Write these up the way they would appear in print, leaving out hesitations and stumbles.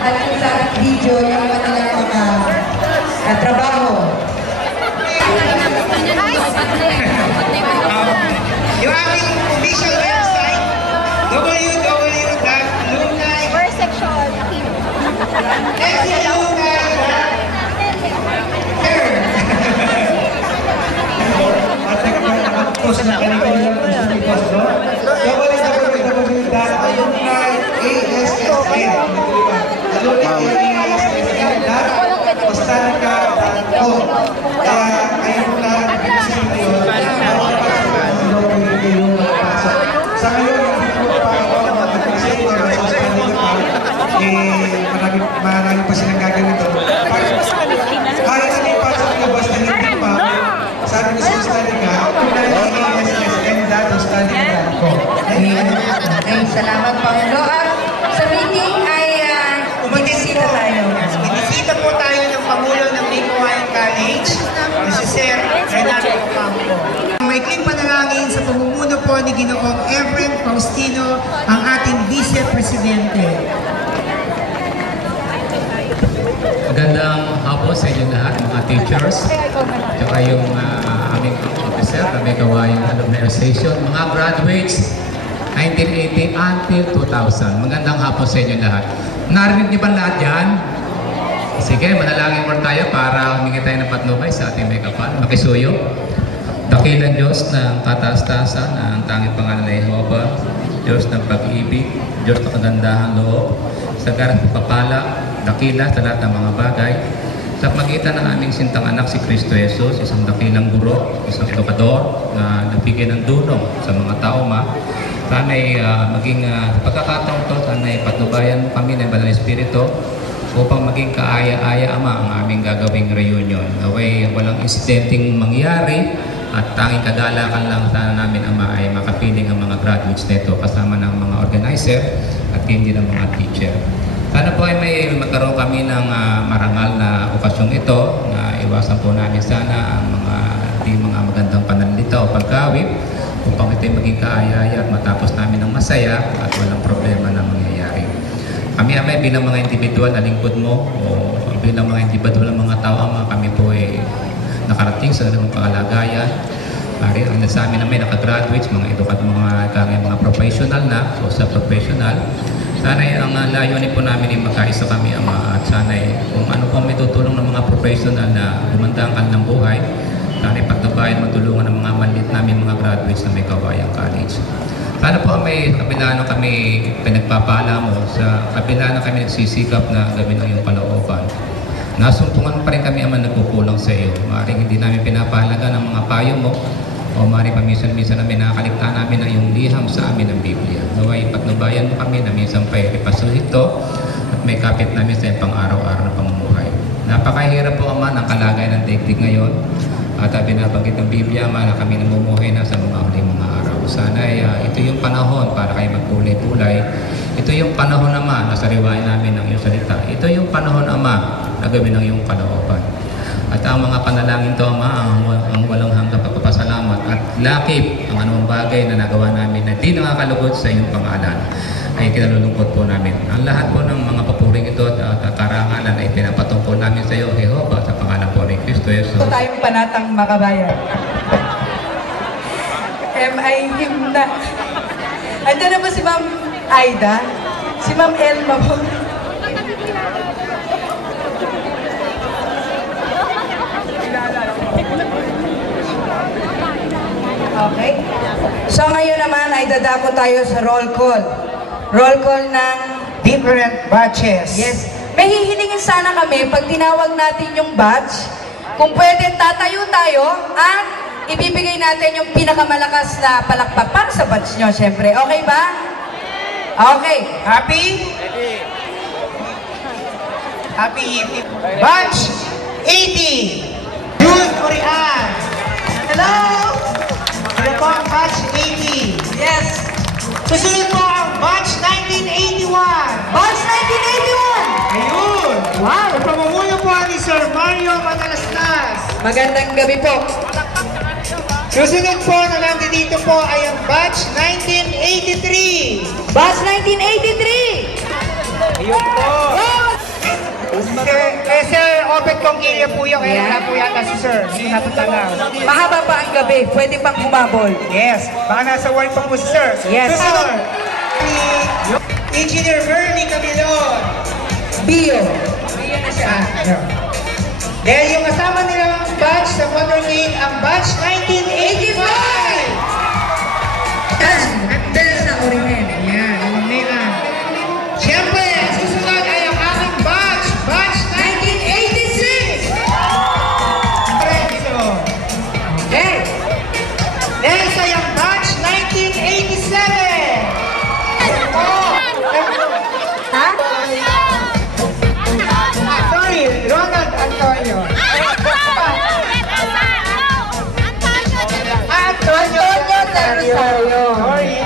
at sa video yung kanilang mga trabaho. Yung aking official website, www.lunay. First section. Post na kanina post no? Sa ngayon, marami pa silang gagawin ito. Kahit ano yung pasok nyo, basta hindi pa, sabi ko sa study ka, kung na-ASSM dato study ka ako. Okay, salamat Panginoon. Sa meeting ay uminisita tayo. Inisita po tayo ng Pangulo ng Maykawayan College, si Sir Renato Ocampo. May kling panalangin sa pamumuno po ni Ginoong Efren Faustino, ang ating Vice Presidente. Magandang hapon sa inyo lahat, mga teachers, at yung aming officer na Maykawayan Alumni Association, mga graduates 1980 until 2000. Magandang hapon sa inyo lahat. Narinig niyo ba lahat yan? Sige, manalangin mo tayo para humingi tayo ng patnubay sa ating Maykapan. Makisuyo. Dakilang Diyos ng kataas-taasan ng tanging pangalan ng Jehovah, Diyos ng pag-ibig, Diyos ng kagandahan loob, sa garang pagpapala, dakila sa lahat ng mga bagay, sa pagitan ng aming sintang anak si Kristo Jesus, isang dakilang guro, isang edukador na nagbigay ng dulong sa mga tao sana'y maging pagkakataon to, sana'y patnubayan kami ng Banal Espiritu upang maging kaaya-aya Ama ang aming gagawing reunion. Naway walang insidenteng mangyari at tanging kagalakan lang sana namin Ama ay makapiling ang mga graduates nito kasama ng mga organizer at hindi ng mga teacher. Sana po ay may magkaroon kami ng marangal na okasyong ito na iwasan po namin sana ang mga magandang pananalita o pagkawit upang ito'y maging kaaya-aya at matapos namin ng masaya at walang problema na mangyayari. Kami Ama bilang mga individual na lingkod mo o bilang mga individual ng mga tao Ama, kami po ay nakarating sa ganung pangalagayan. Ang sa amin na may nakagraduates, mga mga professional na o sa professional. Sana ang layunin po namin ay magkaisa kami Ama at sana kung ano po may tutulong ng mga professional na gumanda ang kanilang buhay, sana ipagtabayan matulungan ng mga manlit namin mga graduates na Maykawayan College. Sana po may kabila na kami pinagpapala mo, sa kabila na kami nagsisikap na gawin ang iyong kalooban. Nasumpungan pa rin kami Ama nagkukulang sa iyo. Maaaring hindi namin pinapahalaga ng mga payo mo o maaaring paminsan-minsan namin nakakaligtaan namin ang iyong liham sa amin ng Biblia. Naway patnubayan mo kami na minsan pa ipasuhin ito at may kapit namin sa iyong pang-araw-araw na pamumuhay. Napakahirap po Ama ng kalagayan ng daigdig ngayon at binabanggit ng Biblia Ama na kami namumuhay na sa mga huling mga araw. Sana ito yung panahon para kayo magpulay-pulay. Ito yung panahon Ama na sariwain namin ng iyong salita. Ito yung panahon Ama na gawin ng iyong kalooban. At ang mga panalangin to Ama, ang walang hanggang pagpapasalamat at lakip ang anumang bagay na nagawa namin na di nakakalugod sa iyong pangalan ay kinalulungkot po namin. Ang lahat po ng mga papuring ito at karangalan ay pinapatungkol namin sa iyo, Jehovah, sa pangalan po ni Kristo Jesus. Ito tayong panatang makabayan. M.I. Himna. Andiyan na ba si Ma'am Aida? Si Ma'am Elma po. Okay. So ngayon naman ay dadako tayo sa roll call. Roll call ng Different batches. yes. May hihilingin sana kami pag tinawag natin yung batch, kung pwede tatayo tayo at ibibigay natin yung pinakamalakas na palakpak para sa batch nyo, syempre. Okay ba? Okay. Happy? Happy Batch 80! June Orian! Hello! Hello po ang Batch 80! Yes. Susunod po ang Batch 1981! Batch 1981! Ayun! Wow! Ang pamumuno po ni Sir Mario Matalastas. Magandang gabi po. Susunod po na nandito po ay ang Batch 1983. Batch 1983! Ayun po. Wow! Sir Obet Conquillo po yun, kaya wala po yata si Sir. Hindi napunta lang. Mahaba pa ang gabi, pwede pang humabol. Yes, baka nasa work pa po si Sir. Yes. Susunod, si Engineer Bernie Camilon. Bio. Dahil yung kasama nilang batch sa motorcade, ang batch 1985! Dahil sa Orimen. Yan, ang mga. Siyempre, susunod ay ang aking batch, batch 1986! Preso. Okay. Next ay ang batch 1987! Ha? Sorry, Ronald Antonio. Antonio Rosario. Sorry.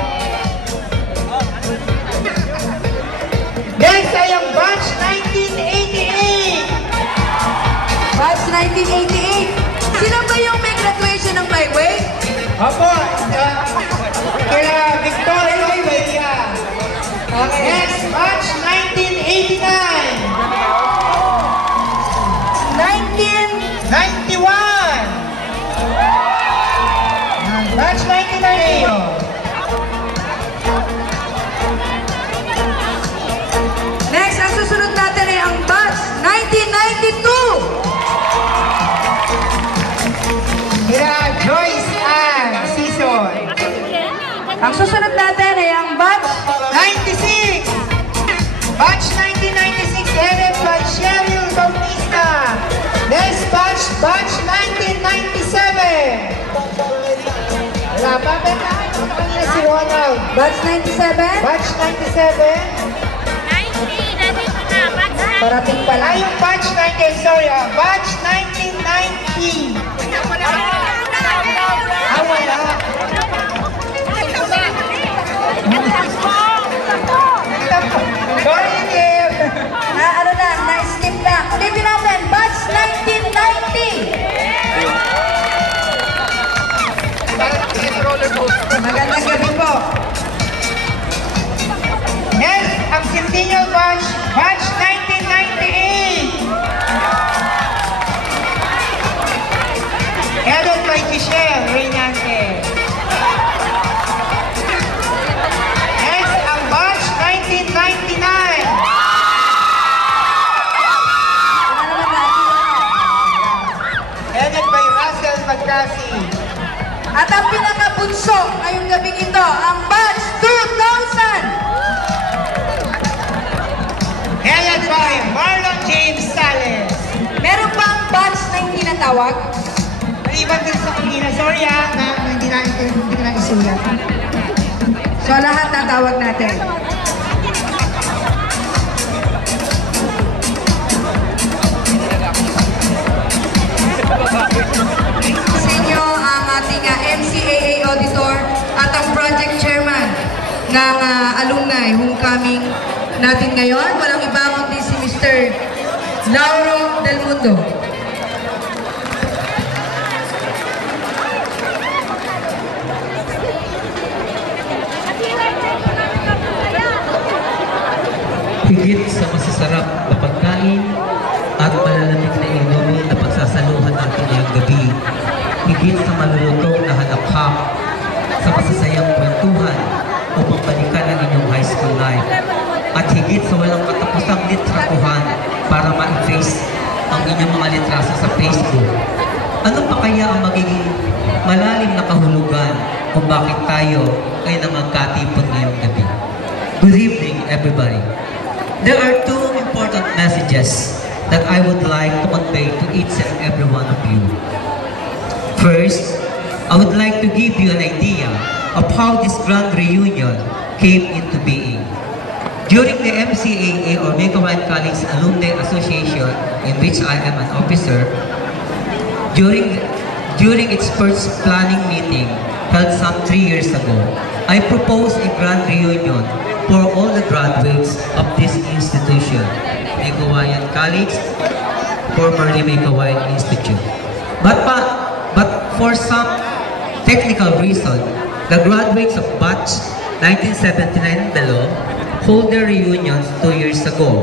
Next ay ang batch 1988. Batch 1988. Sino ba yung may graduation ng Byway? Opo, kaya Victoria Maria. Okay. Next, batch 1989. 91. Batch 99. Next, ang susunod natin ay ang batch 1992. Kaya Joyce Ann Season. Ang susunod natin ay ang batch 96. Batch 1996 headed by Cheryl Bautista. Next batch, batch 1997. Wala pa, Beka? Ano kanina si Ronald? batch 97. Batch 97. Parating pa lang. Ay, yung batch 19, sorry, batch 1990. Ah, wala. Sorry, Kim. Ano lang, na-skip lang. Ulitin natin, batch 1990. Magandang gabi po. Next, ang Centennial batch, batch 1998. Headed by Giselle Reynante. Next, ang batch 1999. Ano naman natin? Headed by Russell Magcasi. At ang pinakabunso ngayong gabing ito, ang batch 2000. Headed by Marlon James Sales. Meron pa ang batch na hindi natawag? Maliban din sa kanina, sorry na hindi ko na isulat. So lahat natawag natin. Sa inyo ang ating MCAA auditor at ang project chairman ng alumni homecoming natin ngayon. Walang iba kundi si Mr. Lauro Del Mundo. Higit sa masasarap na pagkain at malalamig na inumin na pagsasaluhan natin ngayong gabi, higit sa malulutong na hanakhap sa masasayang kwentuhan upang balikan ang inyong high school life, at higit sa walang katapusang litrakuhan para ma-efface ang inyong mga litraso sa Facebook. Ano pa kaya ang magiging malalim na kahulugan kung bakit tayo ay nangagkatipon ngayong gabi? Good evening, everybody. There are two important messages that I would like to convey to each and every one of you. First, I would like to give you an idea of how this grand reunion came into being. During the MCAA or Mega White College Alumni Association, in which I am an officer, during its first planning meeting held some 3 years ago, I proposed a grand reunion for all the graduates of this institution, Megawayan College, formerly Megawayan Institute. But for some technical reason, the graduates of batch 1979 and below hold their reunions 2 years ago.